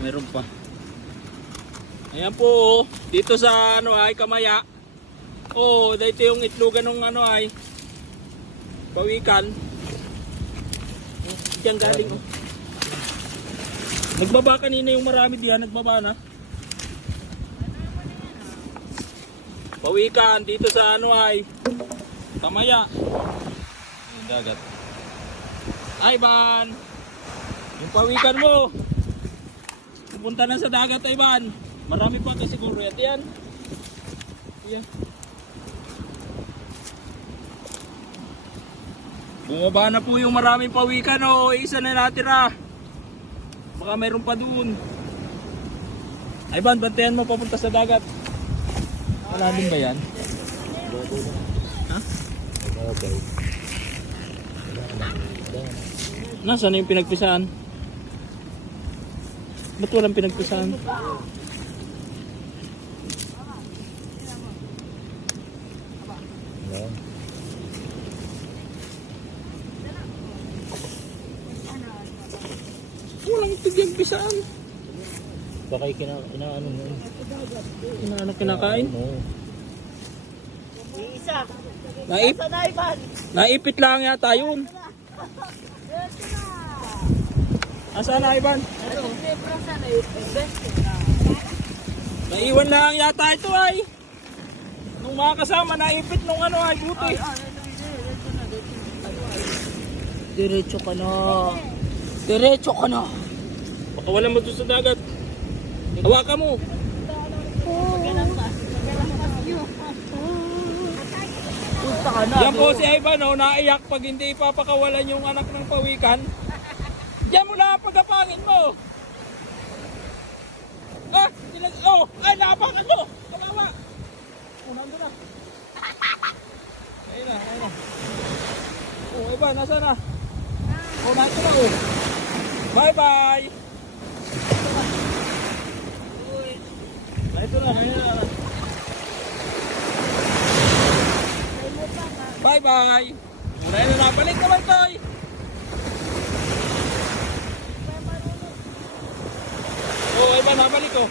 Meron pa. Ayan po, dito sa ano ay Kamaya. Oh, dito yung itlogan ng ano ay Pawikan. Diyan galing oh. Nagbaba kanina yung marami diyan, nagbaba na. Pawikan dito sa ano ay Kamaya. Yung dagat. Ay Ban, yung pawikan mo. Pupunta na sa dagat ay Ban. Marami pa kasi siguro yan. Yan. Bumaba na po yung maraming pawikan o isa na natira. Baka mayroon pa doon. Ay Ban, bantayan mo papunta sa dagat. Wala din ba yan? Ha? Nasaan na yung pinagpisahan? Ba't walang pinagpisahan? Walang tigyang pisaan. Baka inaano mo. Inaano kinakain? Isa. Naipit lang yata yun. Asaan na Ivan? Naiwan lang yata ito ay. Nung mga kasama naipit nung ano ay buti. Diretso ka na. Diretso ka na. Baka wala mo doon sa dagat. Hawakan mo. Punta ka na. Yan po si Ivan oh, naiyak pag hindi ipapakawalan yung anak ng pawikan. Diyan mo lang pagkapangin mo. Ah, oh, ay napakan mo. Kawawa. Oh, nandun na. Ayun na, ayun na. Oh, Ivan, nasa na? Oh, nandun na oh. Bye-bye. Ito na, ayun na. Bye-bye. Ayun na, nabalik naman Toy. Oh, Ivan, nabalik ko.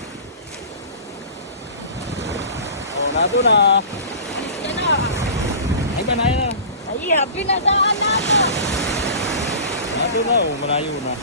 Oh, nado na. Ivan, ayun na. Ay, pinadaan na ako. Nado na, oh, malayo na.